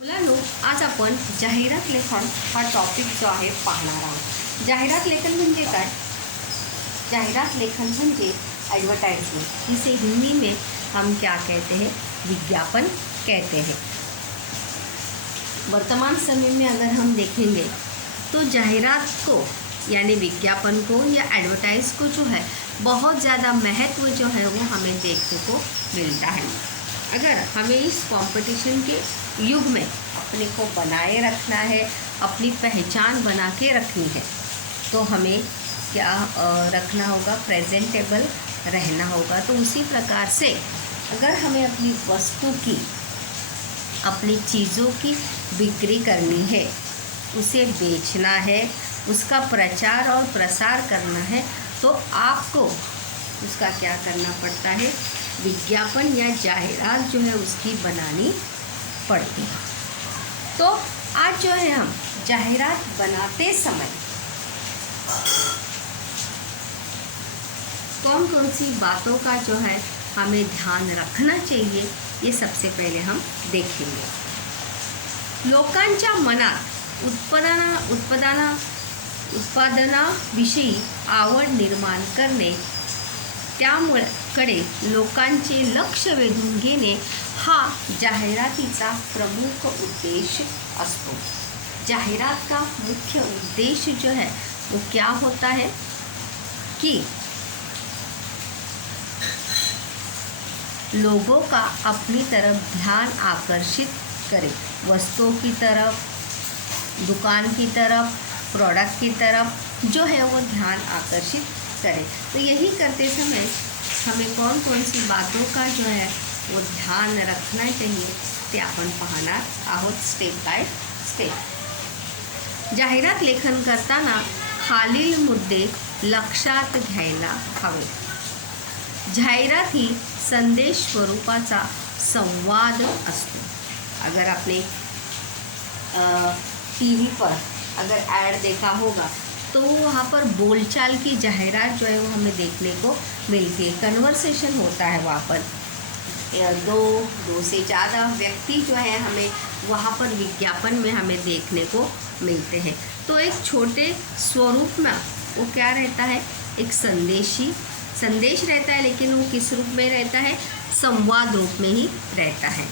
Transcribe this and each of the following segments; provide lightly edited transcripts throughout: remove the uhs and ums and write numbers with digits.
मुलांनो, आज आपण जाहिरात लेखन हा टॉपिक जो आहे पाहणार आहोत. जाहिरात लेखन म्हणजे काय? जाहिरात लेखन म्हणजे एडवर्टाइजमेंट. इसे हिंदी में हम क्या कहते हैं? विज्ञापन कहते हैं. वर्तमान समय में अगर हम देखेंगे तो जाहिरात को यानी विज्ञापन को या एडवर्टाइज को जो है बहुत ज़्यादा महत्व जो है वो हमें देखने को मिलता है. अगर हमें इस कंपटीशन के युग में अपने को बनाए रखना है, अपनी पहचान बना के रखनी है, तो हमें क्या रखना होगा? प्रेजेंटेबल रहना होगा. तो उसी प्रकार से अगर हमें अपनी वस्तु की, अपनी चीज़ों की बिक्री करनी है, उसे बेचना है, उसका प्रचार और प्रसार करना है, तो आपको उसका क्या करना पड़ता है? विज्ञापन या जाहिरात जो है उसकी बनानी पड़ती है. तो आज जो है हम जाहिरात बनाते समय कौन कौन सी बातों का जो है हमें ध्यान रखना चाहिए, ये सबसे पहले हम देखेंगे. लोकांच्या मनात उत्पादनाविषयी आवड निर्माण करणे, त्याकडे लोकांचे लक्ष वेधून घेणे हा जाहिरातीचा प्रमुख उद्देश असतो. जाहिरात का मुख्य उद्देश्य जो है वो क्या होता है कि लोगों का अपनी तरफ ध्यान आकर्षित करे, वस्तुओं की तरफ, दुकान की तरफ, प्रोडक्ट की तरफ जो है वो ध्यान आकर्षित करें. तो यही करते समय हमें कौन कौन सी बातों का जो है वो ध्यान रखना चाहिए ते आपण पाहणार आहोत स्टेप बाय स्टेप. जाहिरात लेखन करताना खालील मुद्दे लक्षात घ्यायला हवे. जाहिरात ही संदेश स्वरूपाचा संवाद असतो. अगर आपने टीवी पर अगर ऐड देखा होगा तो वहाँ पर बोलचाल की जाहिरात जो है वो हमें देखने को मिलती है. कन्वर्सेशन होता है वहाँ पर. दो से ज़्यादा व्यक्ति जो है हमें वहाँ पर विज्ञापन में हमें देखने को मिलते हैं. तो एक छोटे स्वरूप में वो क्या रहता है? एक संदेश रहता है, लेकिन वो किस रूप में रहता है? संवाद रूप में ही रहता है.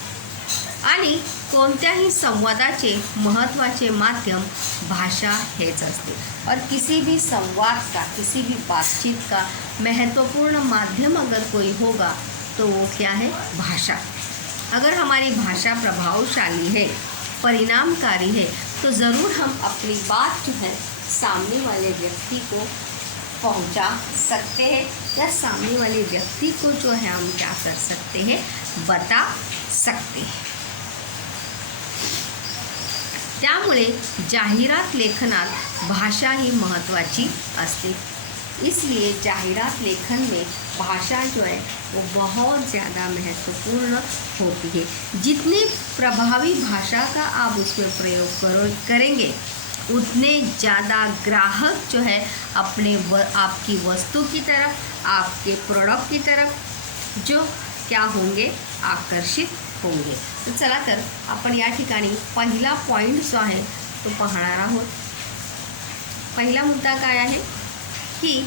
आणि कोणत्याही संवादाचे महत्त्वाचे माध्यम भाषा हेच असते. और किसी भी संवाद का, किसी भी बातचीत का महत्वपूर्ण माध्यम अगर कोई होगा तो वो क्या है? भाषा. अगर हमारी भाषा प्रभावशाली है, परिणामकारी है, तो ज़रूर हम अपनी बात जो है सामने वाले व्यक्ति को पहुंचा सकते हैं, या सामने वाले व्यक्ति को जो है हम क्या कर सकते हैं? बता सकते हैं. त्यामुळे जाहिरात लेखनात भाषा ही महत्त्वाची असते. इसलिए जाहिरात लेखन में भाषा जो है वो बहुत ज़्यादा महत्वपूर्ण होती है. जितनी प्रभावी भाषा का आप उसमें प्रयोग करेंगे, उतने ज़्यादा ग्राहक जो है आपकी वस्तु की तरफ, आपके प्रोडक्ट की तरफ जो क्या होंगे? आकर्षित होंगे. तो चला तर आपण या ठिकाणी पहिला पॉईंट जो आहे तो पाहणार आहोत. पहिला मुद्दा काय आहे की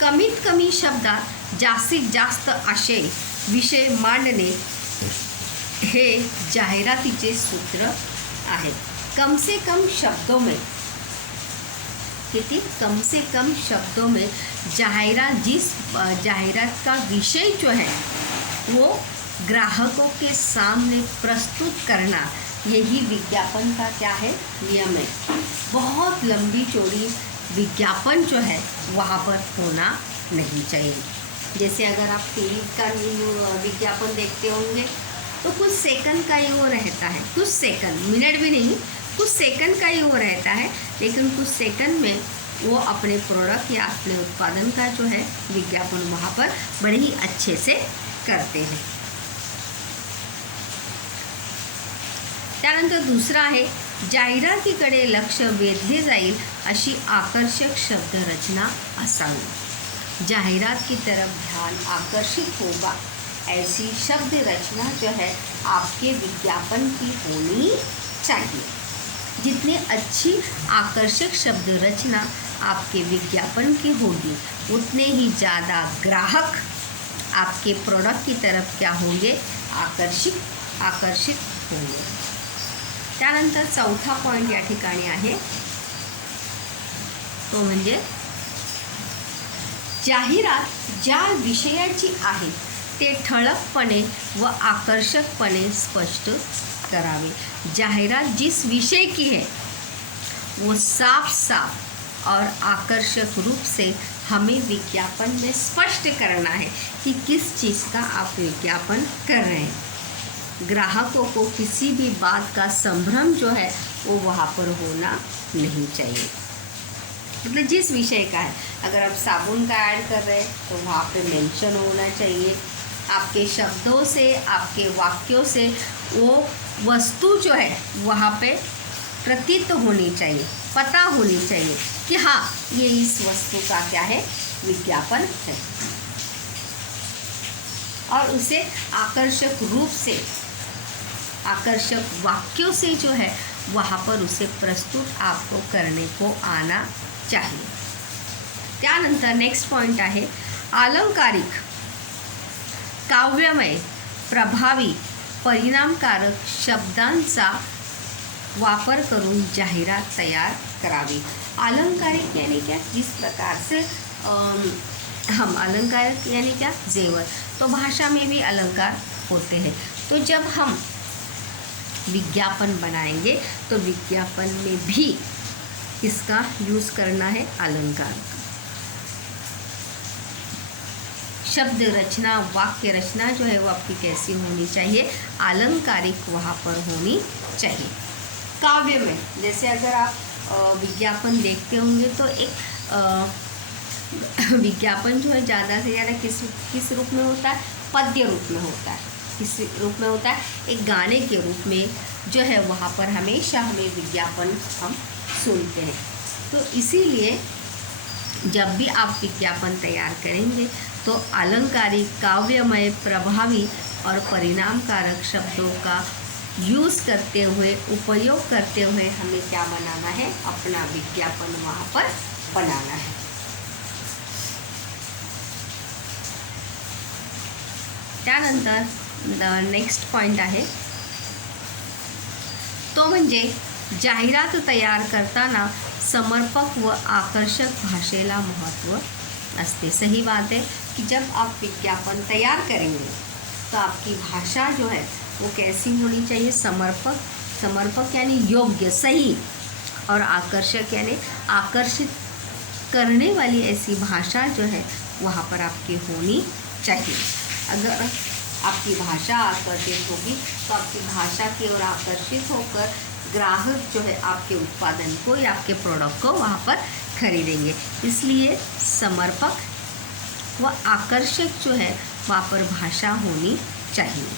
कमीत कमी शब्दात जास्तीत जास्त विषय मांडणे हे जाहिरातीचे सूत्र आहे. कम से कम शब्दों में, कम से कम शब्दों में जाहिरात का विषय जो है वो ग्राहकों के सामने प्रस्तुत करना, यही विज्ञापन का क्या है? नियम है. बहुत लंबी चौड़ी विज्ञापन जो है वहाँ पर होना नहीं चाहिए. जैसे अगर आप टीवी का विज्ञापन देखते होंगे तो कुछ सेकंड का ही वो रहता है, कुछ सेकंड, मिनट भी नहीं, कुछ सेकंड का ही वो रहता है, लेकिन कुछ सेकंड में वो अपने प्रोडक्ट या अपने उत्पादन का जो है विज्ञापन वहाँ पर बड़े ही अच्छे से करते हैं. त्यानंतर दुसरा आहे, जाहिरातीकडे लक्ष वेधले जाईल अशी आकर्षक शब्दरचना असावी. जाहिरात की तरफ ध्यान आकर्षित होगा ऐसी शब्द रचना जो है आपके विज्ञापन की होनी चाहिए। जितनी अच्छी आकर्षक शब्द रचना आपके विज्ञापन की होगी, उतने ही ज़्यादा ग्राहक आपके प्रोडक्ट की तरफ क्या होंगे, आकर्षित होंगे। त्यानंतर चौथा पॉईंट या ठिकाणी आहे तो म्हणजे जाहिरात ज्या विषयाची आहे ते ठळकपणे व आकर्षकपणे स्पष्ट करावे। जाहिरात जिस विषय की है वो साफ साफ और आकर्षक रूप से हमें विज्ञापन में स्पष्ट करना है कि किस चीज़ का आप विज्ञापन कर रहे हैं। ग्राहकों को किसी भी बात का संभ्रम जो है वो वहाँ पर होना नहीं चाहिए। मतलब जिस विषय का है, अगर आप साबुन का ऐड कर रहे हैं तो वहाँ पे मेंशन होना चाहिए। आपके शब्दों से, आपके वाक्यों से वो वस्तु जो है वहाँ पे प्रतीत होनी चाहिए, पता होनी चाहिए कि हाँ ये इस वस्तु का क्या है, विज्ञापन है। और उसे आकर्षक रूप से, आकर्षक वाक्यों से जो है वहाँ पर उसे प्रस्तुत आपको करने को आना चाहिए। त्यानंतर नेक्स्ट पॉइंट आहे अलंकारिक, काव्यमय, प्रभावी, परिणामकारक शब्दांचा वापर करून जाहिरात तैयार करावी। अलंकारिक यानी क्या, जिस प्रकार से हम अलंकारिक यानी क्या, जेवर, तो भाषा में भी अलंकार होते हैं। तो जब हम विज्ञापन बनाएंगे तो विज्ञापन में भी इसका यूज़ करना है अलंकार का। शब्द रचना, वाक्य रचना जो है वो आपकी कैसी होनी चाहिए, अलंकारिक वहाँ पर होनी चाहिए। काव्य में जैसे अगर आप विज्ञापन देखते होंगे तो एक विज्ञापन जो है ज़्यादा से ज़्यादा किस रूप में होता है, पद्य रूप में होता है। किस रूप में होता है, एक गाने के रूप में जो है वहाँ पर हमेशा हमें विज्ञापन हम सुनते हैं। तो इसीलिए जब भी आप विज्ञापन तैयार करेंगे तो अलंकारिक, काव्यमय, प्रभावी और परिणामकारक शब्दों का यूज़ करते हुए, उपयोग करते हुए हमें क्या बनाना है, अपना विज्ञापन वहाँ पर बनाना है। त्यानंतर नेक्स्ट पॉइंट आहे तो म्हणजे जाहिरात तयार करताना समर्पक व आकर्षक भाषेला महत्त्व असते। सही बात है कि जब आप विज्ञापन तैयार करेंगे तो आपकी भाषा जो है वो कैसी होनी चाहिए, समर्पक यानी योग्य, सही, और आकर्षक यानी आकर्षित करने वाली ऐसी भाषा जो है वहाँ पर आपकी होनी चाहिए। अगर आपकी भाषा आकर्षित होगी तो आपकी भाषा की ओर आकर्षित होकर ग्राहक जो है आपके उत्पादन को या आपके प्रोडक्ट को वहाँ पर खरीदेंगे। इसलिए समर्पक व आकर्षक जो है वहाँ पर भाषा होनी चाहिए।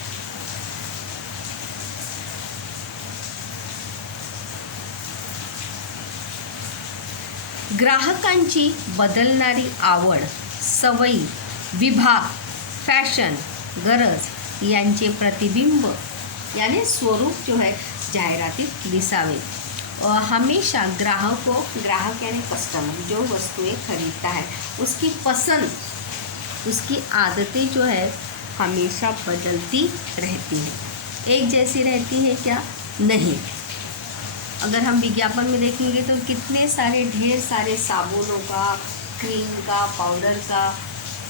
ग्राहकांची बदलणारी आवड, सवयी, विभाग, फॅशन, गरज यांचे प्रतिबिंब यानी स्वरूप जो है जाहिरातीत दिसावे। हमेशा ग्राहक यानी कस्टमर जो वस्तुएं खरीदता है उसकी पसंद, उसकी आदतें जो है हमेशा बदलती रहती हैं, एक जैसी रहती है क्या, नहीं। अगर हम विज्ञापन में देखेंगे तो कितने सारे, ढेर सारे साबुनों का, क्रीम का, पाउडर का,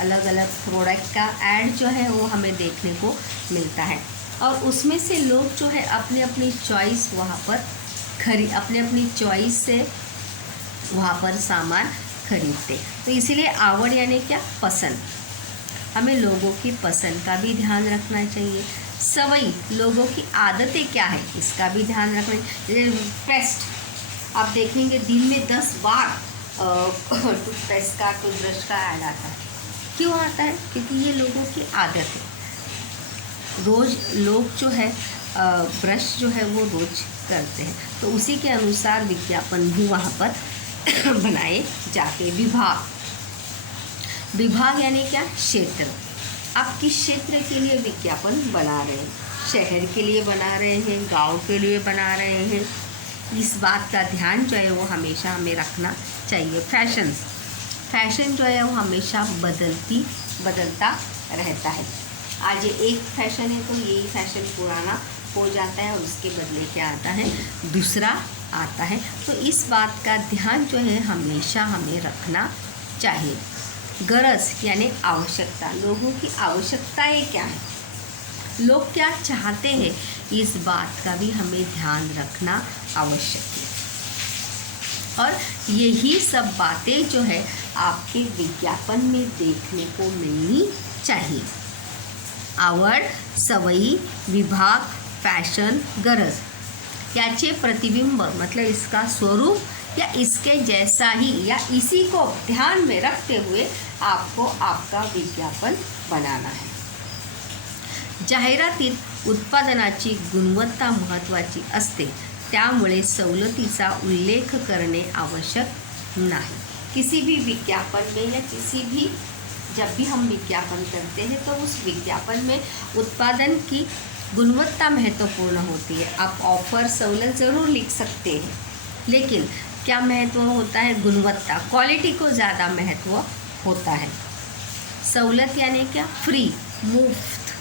अलग अलग प्रोडक्ट का ऐड जो है वो हमें देखने को मिलता है। और उसमें से लोग जो है अपनी अपनी चॉइस वहाँ पर अपनी अपनी चॉइस से वहाँ पर सामान खरीदते। तो इसीलिए आवड़ यानी क्या, पसंद, हमें लोगों की पसंद का भी ध्यान रखना चाहिए। सवई, लोगों की आदतें क्या है इसका भी ध्यान रखना चाहिए। टूथपेस्ट आप देखेंगे दिन में 10 बार टूथपेस्ट का, टूथब्रश का ऐड आता है। क्यों आता है, क्योंकि ये लोगों की आदत है। रोज़ लोग जो है ब्रश जो है वो रोज़ करते हैं, तो उसी के अनुसार विज्ञापन भी वहाँ पर बनाए जाते। विभाग यानी क्या, क्षेत्र, आप किस क्षेत्र के लिए विज्ञापन बना रहे हैं। शहर के लिए बना रहे हैं, गांव के लिए बना रहे हैं, इस बात का ध्यान जो है वो हमेशा हमें रखना चाहिए। फैशन जो है वो हमेशा बदलता रहता है। आज एक फैशन है तो यही फैशन पुराना हो जाता है और उसके बदले क्या आता है, दूसरा आता है। तो इस बात का ध्यान जो है हमेशा हमें रखना चाहिए। गरज यानी आवश्यकता, लोगों की आवश्यकताएं क्या है, लोग क्या चाहते हैं, इस बात का भी हमें ध्यान रखना आवश्यक है। और यही सब बातें जो है आपके विज्ञापन में देखने को मिलनी चाहिए। आवड, सवयी, विभाग, फॅशन, गरज याचे प्रतिबिंब मतलब इसका स्वरूप या इसके जैसा ही या इसी को ध्यान में रखते हुए आपको आपका विज्ञापन बनाना है। जाहिरातीत उत्पादनाची गुणवत्ता महत्त्वाची असते, त्यामुळे सवलतीचा उल्लेख करणे आवश्यक नाही। किसी भी विज्ञापन में या जब भी हम विज्ञापन करते हैं तो उस विज्ञापन में उत्पादन की गुणवत्ता महत्वपूर्ण होती है। आप ऑफर सवलत ज़रूर लिख सकते हैं, लेकिन क्या महत्व होता है, गुणवत्ता, क्वालिटी को ज़्यादा महत्व होता है। सवलत यानी क्या, फ्री, मुफ्त,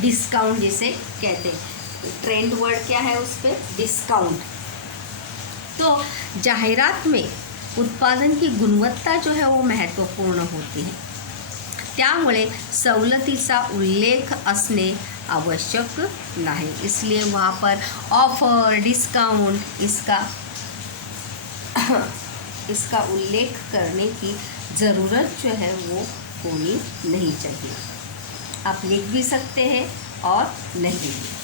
डिस्काउंट जिसे कहते हैं, ट्रेंड वर्ड क्या है उस पर, डिस्काउंट। तो जाहिरात में उत्पादन की गुणवत्ता जो है वो महत्वपूर्ण होती है, त्यामुळे सवलतीचा उल्लेख असणे आवश्यक नहीं। इसलिए वहाँ पर ऑफर, डिस्काउंट इसका उल्लेख करने की ज़रूरत जो है वो होनी नहीं चाहिए। आप लिख भी सकते हैं और नहीं भी।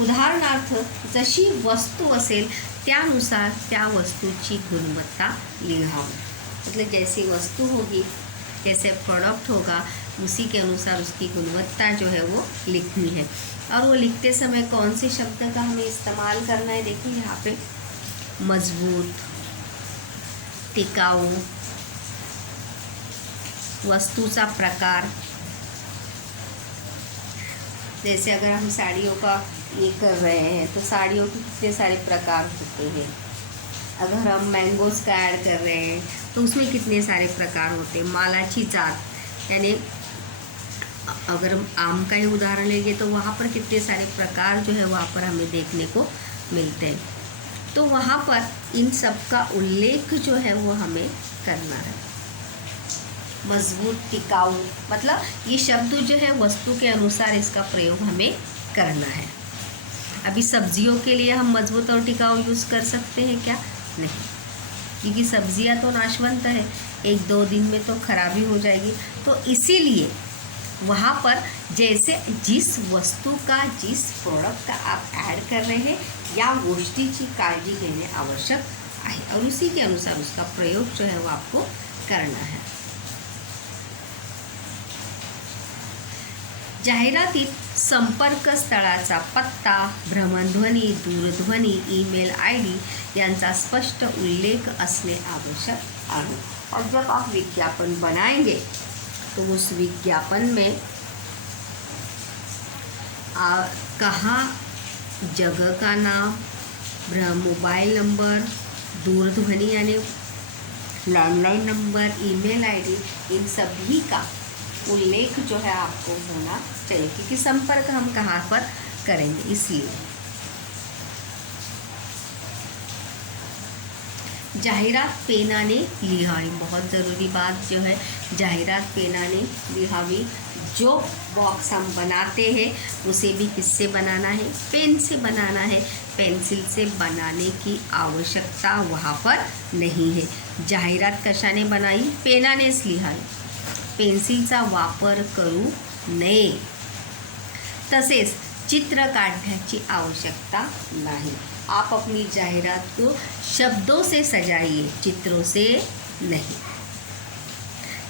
उदाहरणार्थ जशी वस्तू असेल त्यानुसार त्या वस्तूची गुणवत्ता लिहावी। मतलब जैसी वस्तु होगी, जैसे प्रोडक्ट होगा, उसी के अनुसार उसकी गुणवत्ता जो है वो लिखनी है। और वो लिखते समय कौन से शब्द का हमें इस्तेमाल करना है, देखिए यहाँ पे मजबूत, टिकाऊ, वस्तूचा प्रकार। जैसे अगर हम साड़ियों का ये कर रहे हैं तो साड़ियों के कितने सारे प्रकार होते हैं। अगर हम मैंगोज़ का ऐड कर रहे हैं तो उसमें कितने सारे प्रकार होते हैं। मालाची जात यानी अगर हम आम का ही उदाहरण लेंगे तो वहाँ पर कितने सारे प्रकार जो है वहाँ पर हमें देखने को मिलते हैं। तो वहाँ पर इन सब का उल्लेख जो है वो हमें करना है। मजबूत, टिकाऊ, मतलब ये शब्द जो है वस्तु के अनुसार इसका प्रयोग हमें करना है। अभी सब्जियों के लिए हम मजबूत और टिकाऊ यूज़ कर सकते हैं क्या, नहीं, क्योंकि सब्जियां तो नाशवंत है, 1-2 दिन में तो खराबी हो जाएगी। तो इसीलिए वहाँ पर जैसे जिस वस्तू का, जिस प्रोडक्ट का आप ऐड कर रहे हैं या गोष्टीची काळजी घेणे आवश्यक आहे और उसी के अनुसार उसका प्रयोग जो है वो आपको करना है। जाहिरातीत संपर्क स्थळाचा पत्ता, भ्रमणध्वनी, दूरध्वनी, ईमेल आईडी यांचा स्पष्ट उल्लेख असणे आवश्यक है। और जब आप विज्ञापन बनाएंगे तो उस विज्ञापन में कहाँ जगह का नाम, मोबाइल नंबर, दूरध्वनि यानी लैंडलाइन नंबर, ईमेल आईडी, इन सभी का उल्लेख जो है आपको होना चाहिए, क्योंकि संपर्क हम कहाँ पर करेंगे। इसलिए जाहिरात पेनाने लिहावी, बहुत ज़रूरी बात जो है, जाहिरात पेनाने लिहावी। जो बॉक्स हम बनाते हैं उसे भी किससे बनाना है, पेन से बनाना है। पेंसिल से बनाने की आवश्यकता वहाँ पर नहीं है। जाहिरात कशाने बनाई, पेनानेच लिहावी, पेन्सिलचा वापर करू नये। तसेच चित्र काढण्याची आवश्यकता नाही। आप अपनी जाहिरात को शब्दों से सजाइए, चित्रों से नहीं।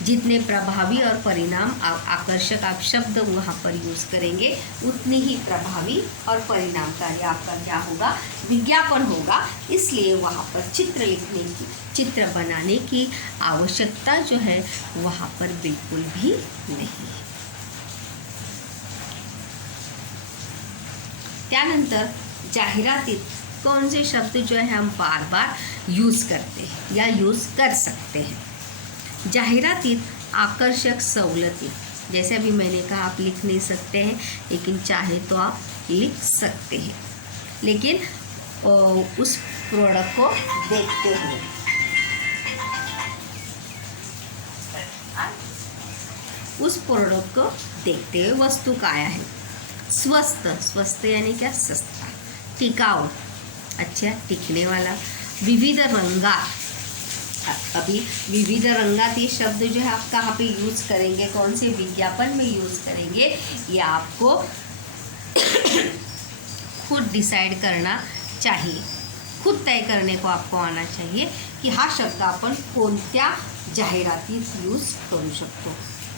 जितने प्रभावी और परिणाम आकर्षक आप शब्द वहाँ पर यूज़ करेंगे, उतनी ही प्रभावी और परिणामकारी आपका क्या होगा, विज्ञापन होगा। इसलिए वहाँ पर चित्र लिखने की, चित्र बनाने की आवश्यकता जो है वहाँ पर बिल्कुल भी नहीं है। त्यानंतर जाहिरातीत कौन से शब्द जो है हम बार बार यूज़ करते हैं या यूज़ कर सकते हैं। जाहिरातीत आकर्षक सवलतें, जैसे अभी मैंने कहा आप लिख नहीं सकते हैं, लेकिन चाहे तो आप लिख सकते हैं, लेकिन उस प्रोडक्ट को देखते हुए, उस प्रोडक्ट को देखते हुए। वस्तु काय आहे, स्वस्थ, स्वस्थ यानी क्या, सस्ता, टिकाऊ, अच्छा टिकने वाला, विविध रंगात। अभी विविध रंगात ये शब्द जो है आप कहाँ पे यूज़ करेंगे, कौन से विज्ञापन में यूज़ करेंगे, ये आपको खुद डिसाइड करना चाहिए, खुद तय करने को आपको आना चाहिए की हा शब्द आपण कोणत्या जाहिरातीत यूज करू शकतो।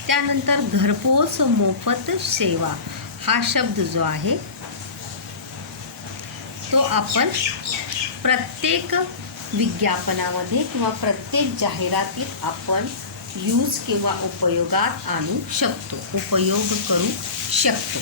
त्यानंतर घरपोच मोफत सेवा हा शब्द जो आहे तो आपण प्रत्येक विज्ञापनामध्ये किंवा प्रत्येक जाहिरातीत आपण यूज किंवा उपयोगात आणू शकतो, उपयोग करू शकतो।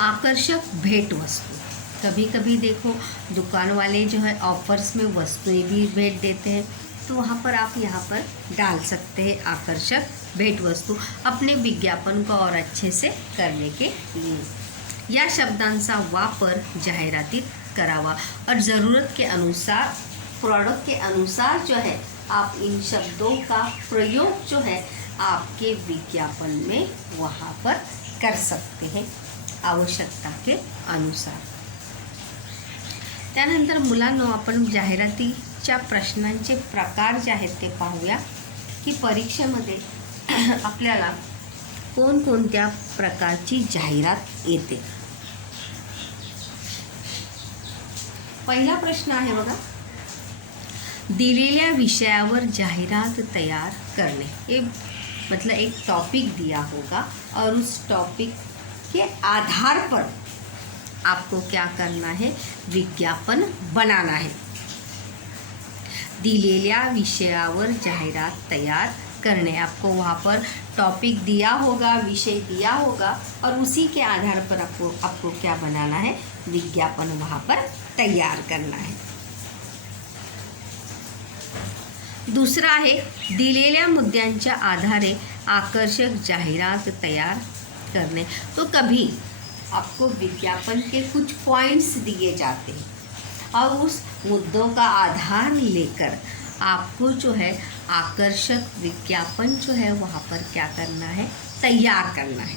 आकर्षक भेट वस्तु, कभी कभी देखो दुकान वाले जो है ऑफर्स में वस्तुएं भी भेंट देते हैं, तो वहाँ पर आप यहाँ पर डाल सकते हैं आकर्षक भेट वस्तू अपने विज्ञापन को और अच्छे से करने के लिए। या शब्दांचा वापर जाहिरातीत करावा और ज़रूरत के अनुसार, प्रोडक्ट के अनुसार जो है आप इन शब्दों का प्रयोग जो है आपके विज्ञापन में वहाँ पर कर सकते हैं आवश्यकता के अनुसार। त्यानंतर मुलांनो आपण जाहिरातीच्या प्रश्नांचे प्रकार जे आहेत ते पाहूया की परीक्षेमध्ये आपल्याला कोणकोणत्या प्रकारची जाहिरात येते। पहिला प्रश्न आहे बघा, दिलेल्या विषयावर जाहिरात तैयार करने। ये मतलब एक टॉपिक दिया होगा और उस टॉपिक के आधार पर आपको क्या करना है, विज्ञापन बनाना है। दिलेल्या विषयावर जाहिरात तैयार करने, आपको वहाँ पर टॉपिक दिया होगा, विषय दिया होगा और उसी के आधार पर आपको क्या बनाना है, विज्ञापन वहाँ पर तैयार करना है। दूसरा आहे, दिलेल्या मुद्द्यांच्या आधारे आकर्षक जाहिरात तैयार करने। तो कभी आपको विज्ञापन के कुछ पॉइंट्स दिए जाते हैं और उस मुद्दों का आधार लेकर आपको जो है आकर्षक विज्ञापन जो है वहाँ पर क्या करना है, तैयार करना है।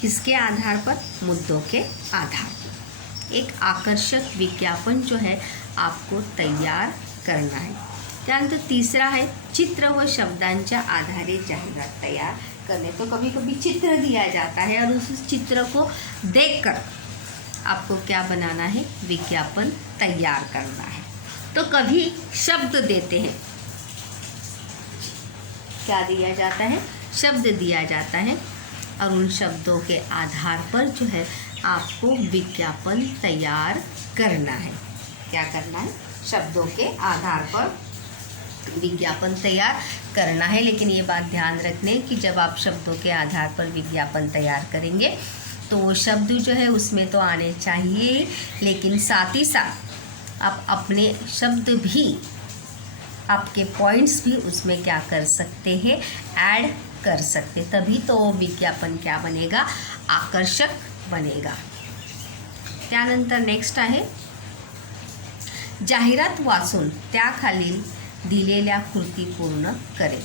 किसके आधार पर, मुद्दों के आधार पर एक आकर्षक विज्ञापन जो है आपको तैयार करना है। त्यानंतर तीसरा है, चित्र व शब्दांच्या आधारे जाहिरात तैयार करने। तो कभी कभी चित्र दिया जाता है और उस चित्र को देखकर आपको क्या बनाना है, विज्ञापन तैयार करना है। तो कभी शब्द देते हैं, क्या दिया जाता है, शब्द दिया जाता है और उन शब्दों के आधार पर जो है आपको विज्ञापन तैयार करना है। क्या करना है, शब्दों के आधार पर विज्ञापन तैयार करना है। लेकिन ये बात ध्यान रखने कि जब आप शब्दों के आधार पर विज्ञापन तैयार करेंगे तो वो शब्द जो है उसमें तो आने चाहिए, लेकिन साथ ही साथ आप अपने शब्द भी, आपके पॉइंट्स भी उसमें क्या कर सकते हैं, ऐड कर सकते, तभी तो विज्ञापन क्या बनेगा, आकर्षक बनेगा। त्यानंतर नेक्स्ट आहे, जाहिरात वाचून त्याखालील दिलेल्या कृती पूर्ण करें।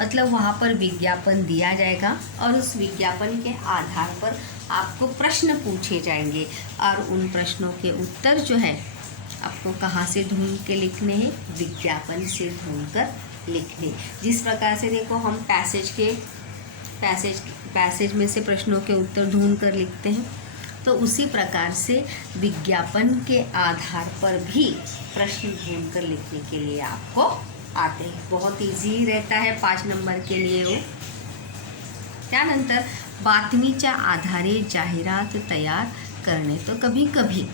मतलब वहाँ पर विज्ञापन दिया जाएगा और उस विज्ञापन के आधार पर आपको प्रश्न पूछे जाएंगे और उन प्रश्नों के उत्तर जो है आपको कहाँ से ढूंढ के लिखने हैं, विज्ञापन से ढूंढकर लिख दें। जिस प्रकार से देखो हम पैसेज में से प्रश्नों के उत्तर ढूंढ कर लिखते हैं, तो उसी प्रकार से विज्ञापन के आधार पर भी प्रश्न ढूंढ कर लिखने के लिए आपको आते हैं। बहुत इजी रहता है 5 नंबर के लिए वो। त्यानंतर बातमीच्या आधारे जाहिरात तयार करणे। तो कभी कभी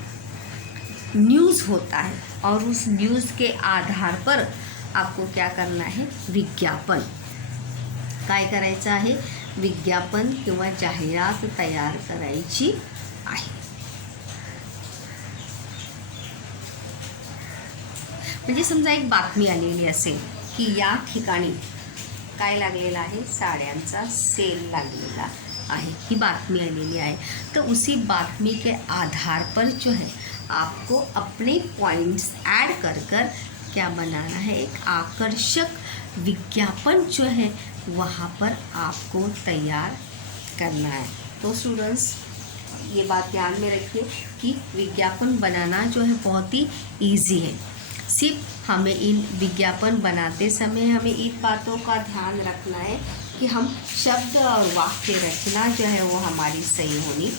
न्यूज़ होता है और उस न्यूज़ के आधार पर आपको क्या करना है, विज्ञापन काय करायचं आहे, विज्ञापन किंवा जाहिरात तयार करायची आहे। म्हणजे समजा एक बातमी आलेली असेल की या ठिकाणी काय लागलेला आहे, साड्यांचा सेल लागलेला आहे, ही बातमी आलेली आहे। तो उसी बातमी के आधार पर जो है आपको अपने पॉइंट्स ऐड कर क्या बनाना है, एक आकर्षक विज्ञापन जो है वहाँ पर आपको तैयार करना है। तो स्टूडेंट्स ये बात ध्यान में रखिए कि विज्ञापन बनाना जो है बहुत ही ईजी है। सिर्फ हमें इन विज्ञापन बनाते समय हमें इन बातों का ध्यान रखना है कि हम शब्द और वाक्य रचना जो है वो हमारी सही होनी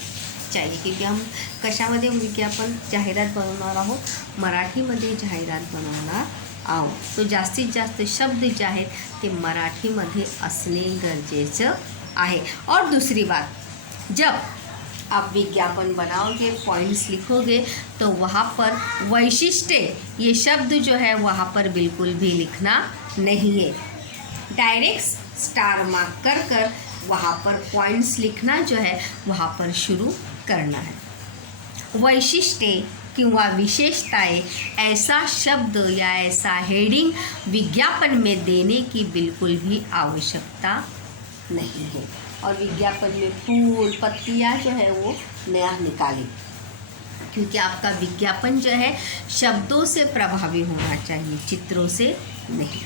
चाहिए, क्योंकि हम कशामध्ये विज्ञापन जाहिरात बनवणार आहोत, मराठीमध्ये जाहिरात बनवणार आहोत। तो जास्तीत जास्त शब्द जे आहेत ते मराठीमध्ये असणे गरजेचं आहे। और दूसरी बात, जब आप विज्ञापन बनाओगे, पॉइंट्स लिखोगे, तो वहाँ पर वैशिष्ट्य, ये शब्द जो है वहाँ पर बिल्कुल भी लिखना नहीं है। डायरेक्ट स्टार मार्क कर वहाँ पर पॉइंट्स लिखना जो है वहाँ पर शुरू करना है। वैशिष्ट्य किंवा विशेषताएं, ऐसा शब्द या ऐसा हेडिंग विज्ञापन में देने की बिल्कुल भी आवश्यकता नहीं है। और विज्ञापन में फूल पत्तियाँ जो है वो नया निकालें, क्योंकि आपका विज्ञापन जो है शब्दों से प्रभावी होना चाहिए, चित्रों से नहीं।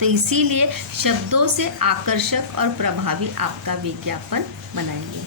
तो इसीलिए शब्दों से आकर्षक और प्रभावी आपका विज्ञापन बनाइए।